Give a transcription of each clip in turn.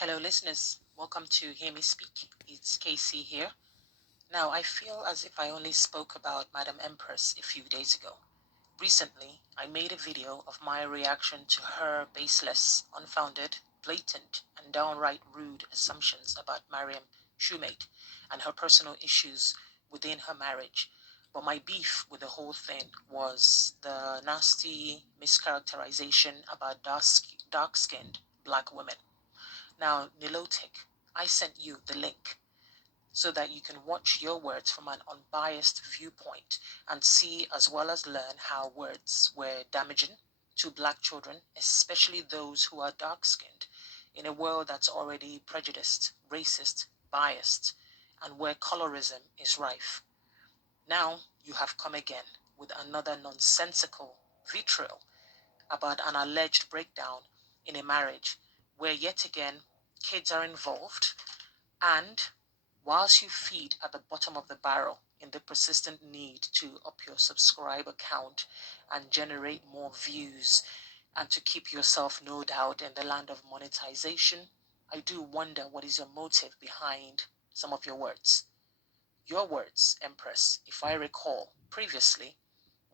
Hello, listeners. Welcome to Hear Me Speak. It's Casey here. Now, I feel as if I only spoke about Madam Empress a few days ago. Recently, I made a video of my reaction to her baseless, unfounded, blatant, and downright rude assumptions about Mariam Shoemate and her personal issues within her marriage. But my beef with the whole thing was the nasty mischaracterization about dark-skinned black women. Now, Nilotic, I sent you the link so that you can watch your words from an unbiased viewpoint and see as well as learn how words were damaging to black children, especially those who are dark skinned, in a world that's already prejudiced, racist, biased, and where colorism is rife. Now you have come again with another nonsensical vitriol about an alleged breakdown in a marriage where yet again kids are involved, and whilst you feed at the bottom of the barrel in the persistent need to up your subscriber count and generate more views and to keep yourself no doubt in the land of monetization, I do wonder what is your motive behind some of your words. Your words, Empress, if I recall previously,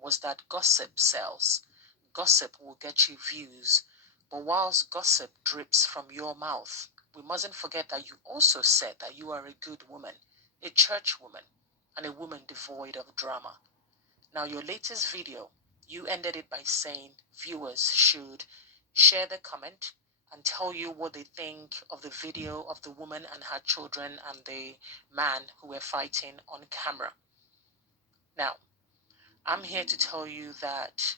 was that gossip sells. Gossip will get you views. But whilst gossip drips from your mouth, we mustn't forget that you also said that you are a good woman, a church woman, and a woman devoid of drama. Now, your latest video, you ended it by saying viewers should share the comment and tell you what they think of the video of the woman and her children and the man who were fighting on camera. Now, I'm here to tell you that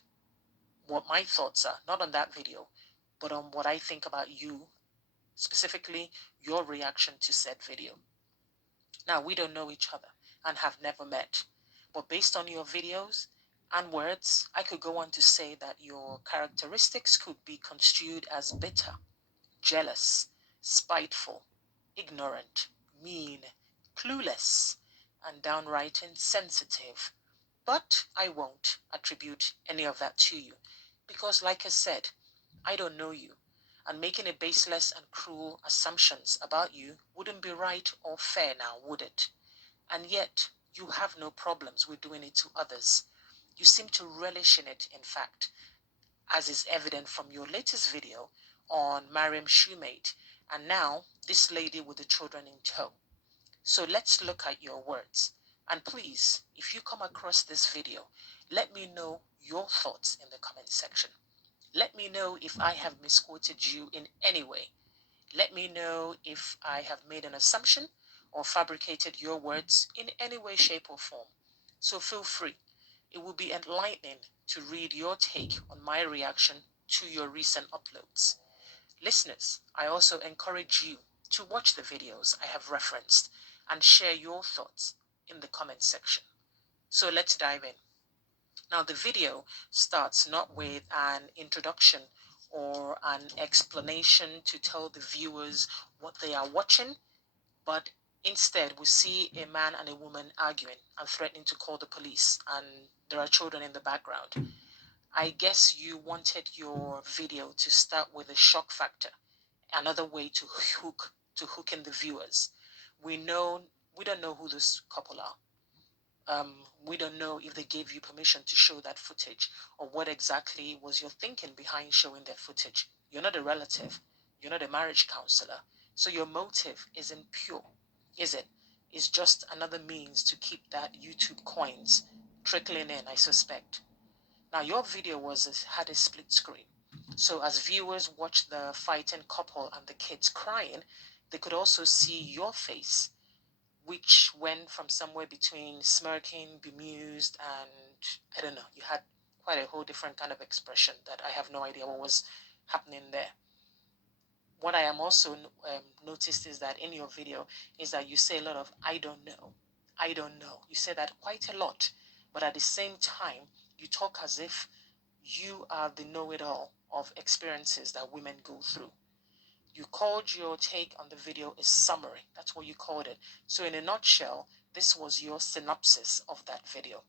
what my thoughts are, not on that video, but on what I think about you, specifically your reaction to said video. Now, we don't know each other and have never met, but based on your videos and words, I could go on to say that your characteristics could be construed as bitter, jealous, spiteful, ignorant, mean, clueless, and downright insensitive. But I won't attribute any of that to you because, like I said, I don't know you, and making a baseless and cruel assumptions about you wouldn't be right or fair now, would it? And yet, you have no problems with doing it to others. You seem to relish in it, in fact, as is evident from your latest video on Mariam Shoemate, and now this lady with the children in tow. So let's look at your words. And please, if you come across this video, let me know your thoughts in the comment section. Let me know if I have misquoted you in any way. Let me know if I have made an assumption or fabricated your words in any way, shape, or form. So feel free. It will be enlightening to read your take on my reaction to your recent uploads. Listeners, I also encourage you to watch the videos I have referenced and share your thoughts in the comment section. So let's dive in. Now, the video starts not with an introduction or an explanation to tell the viewers what they are watching, but instead we see a man and a woman arguing and threatening to call the police, and there are children in the background. I guess you wanted your video to start with a shock factor, another way to hook in the viewers. We know we don't know who this couple are. We don't know if they gave you permission to show that footage or what exactly was your thinking behind showing that footage. You're not a relative. You're not a marriage counselor. So your motive isn't pure, is it? It's just another means to keep that YouTube coins trickling in, I suspect. Now, your video had a split screen. So as viewers watched the fighting couple and the kids crying, they could also see your face, which went from somewhere between smirking, bemused, and I don't know, you had quite a whole different kind of expression that I have no idea what was happening there. What I am also noticed is that in your video is that you say a lot of I don't know, I don't know. You say that quite a lot, but at the same time, you talk as if you are the know-it-all of experiences that women go through. You called your take on the video a summary. That's what you called it. So in a nutshell, this was your synopsis of that video.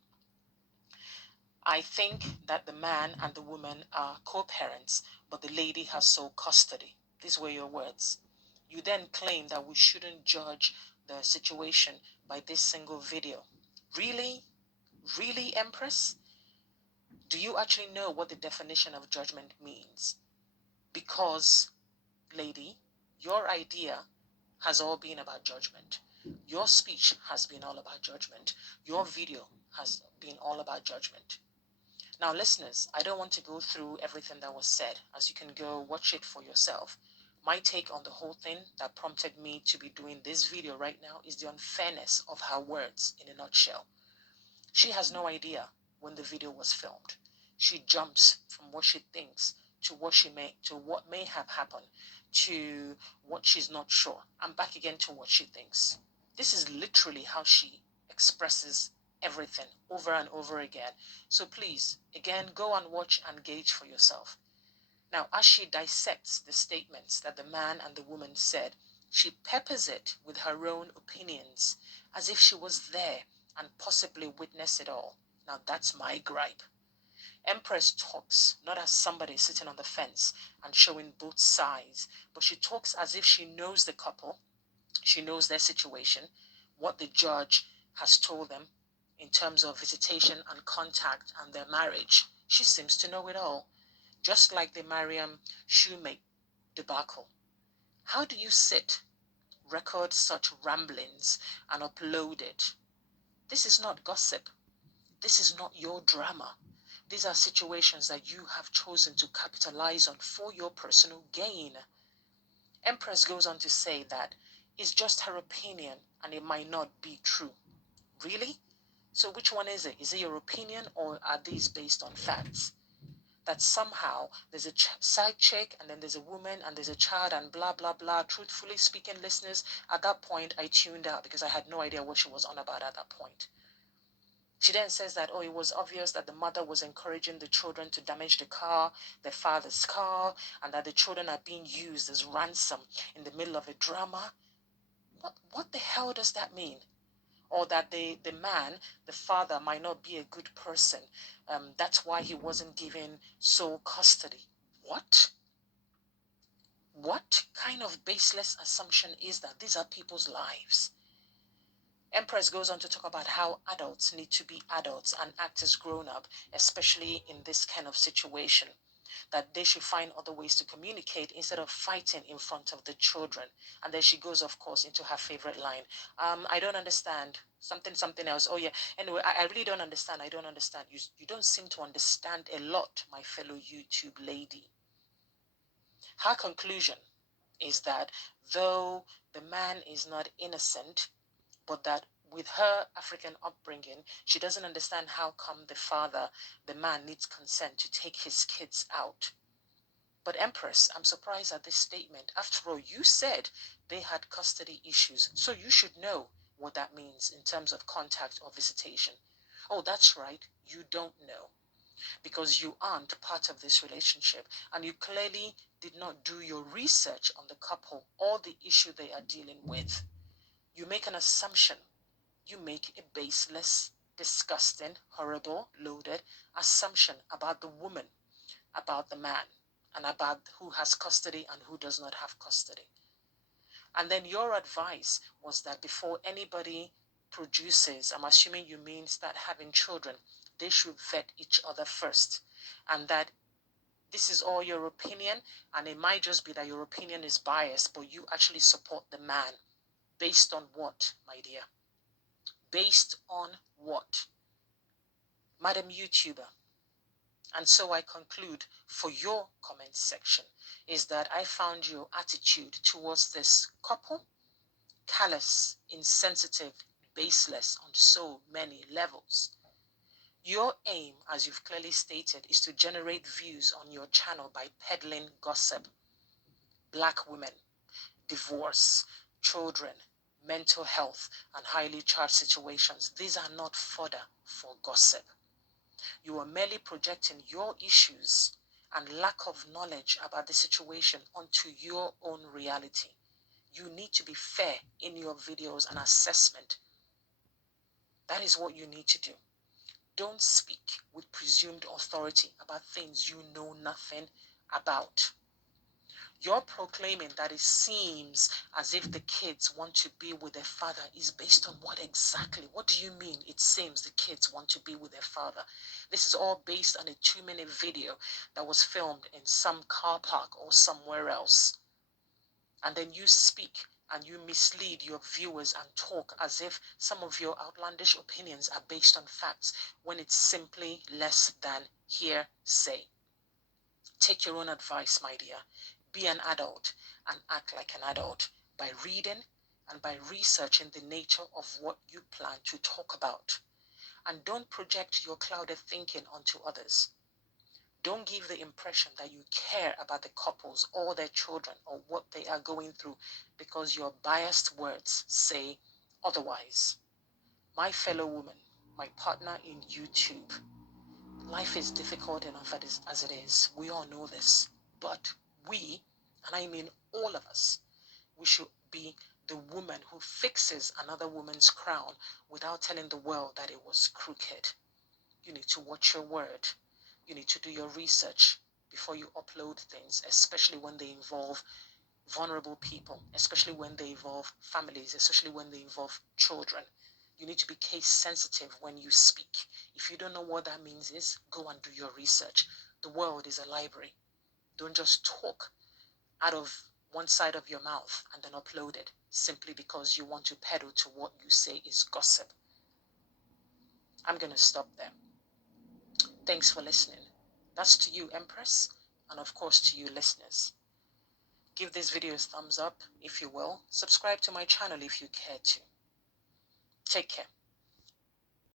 I think that the man and the woman are co-parents, but the lady has sole custody. These were your words. You then claim that we shouldn't judge the situation by this single video. Really? Really, Empress? Do you actually know what the definition of judgment means? Because, lady, your idea has all been about judgment. Your speech has been all about judgment. Your video has been all about judgment. Now, listeners, I don't want to go through everything that was said, as you can go watch it for yourself. My take on the whole thing that prompted me to be doing this video right now is the unfairness of her words in a nutshell. She has no idea when the video was filmed. She jumps from what she thinks to what may have happened to what she's not sure, and back again to what she thinks. This is literally how she expresses everything over and over again. So please, again, go and watch and gauge for yourself. Now, as she dissects the statements that the man and the woman said, she peppers it with her own opinions, as if she was there and possibly witnessed it all. Now, that's my gripe. Empress talks not as somebody sitting on the fence and showing both sides, but she talks as if she knows the couple, she knows their situation, what the judge has told them in terms of visitation and contact and their marriage. She seems to know it all. Just like the Mariam shoemake debacle. How do you sit, record such ramblings, and upload it? This is not gossip. This is not your drama. These are situations that you have chosen to capitalize on for your personal gain. Empress goes on to say that it's just her opinion and it might not be true. Really? So which one is it? Is it your opinion or are these based on facts? That somehow there's a side chick and then there's a woman and there's a child and blah, blah, blah. Truthfully speaking, listeners, at that point, I tuned out because I had no idea what she was on about at that point. She then says that, oh, it was obvious that the mother was encouraging the children to damage the car, their father's car, and that the children are being used as ransom in the middle of a drama. What the hell does that mean? Or that the man, the father, might not be a good person. That's why he wasn't given sole custody. What? What kind of baseless assumption is that? These are people's lives. Empress goes on to talk about how adults need to be adults and act as grown up, especially in this kind of situation. That they should find other ways to communicate instead of fighting in front of the children. And then she goes, of course, into her favorite line. I don't understand. Something else. Oh, yeah. Anyway, I really don't understand. I don't understand. You don't seem to understand a lot, my fellow YouTube lady. Her conclusion is that though the man is not innocent, but that with her African upbringing, she doesn't understand how come the father, the man, needs consent to take his kids out. But Empress, I'm surprised at this statement. After all, you said they had custody issues, so you should know what that means in terms of contact or visitation. Oh, that's right, you don't know because you aren't part of this relationship and you clearly did not do your research on the couple or the issue they are dealing with. You make an assumption. You make a baseless, disgusting, horrible, loaded assumption about the woman, about the man, and about who has custody and who does not have custody. And then your advice was that before anybody produces, I'm assuming you mean start having children, they should vet each other first. And that this is all your opinion, and it might just be that your opinion is biased, but you actually support the man. Based on what, my dear? Based on what? Madam YouTuber. And so I conclude for your comment section is that I found your attitude towards this couple callous, insensitive, baseless on so many levels. Your aim, as you've clearly stated, is to generate views on your channel by peddling gossip. Black women, divorce, children, mental health, and highly charged situations. These are not fodder for gossip. You are merely projecting your issues and lack of knowledge about the situation onto your own reality. You need to be fair in your videos and assessment. That is what you need to do. Don't speak with presumed authority about things you know nothing about. You're proclaiming that it seems as if the kids want to be with their father is based on what exactly? What do you mean it seems the kids want to be with their father? This is all based on a 2-minute video that was filmed in some car park or somewhere else. And then you speak and you mislead your viewers and talk as if some of your outlandish opinions are based on facts when it's simply less than hearsay. Take your own advice, my dear. Be an adult and act like an adult by reading and by researching the nature of what you plan to talk about. And don't project your clouded thinking onto others. Don't give the impression that you care about the couples or their children or what they are going through because your biased words say otherwise. My fellow woman, my partner in YouTube, life is difficult enough as it is. We all know this. But we, and I mean all of us, we should be the woman who fixes another woman's crown without telling the world that it was crooked. You need to watch your word. You need to do your research before you upload things, especially when they involve vulnerable people, especially when they involve families, especially when they involve children. You need to be case sensitive when you speak. If you don't know what that means is, go and do your research. The world is a library. Don't just talk out of one side of your mouth and then upload it simply because you want to peddle to what you say is gossip. I'm going to stop there. Thanks for listening. That's to you, Empress, and of course to you, listeners. Give this video a thumbs up if you will. Subscribe to my channel if you care to. Take care.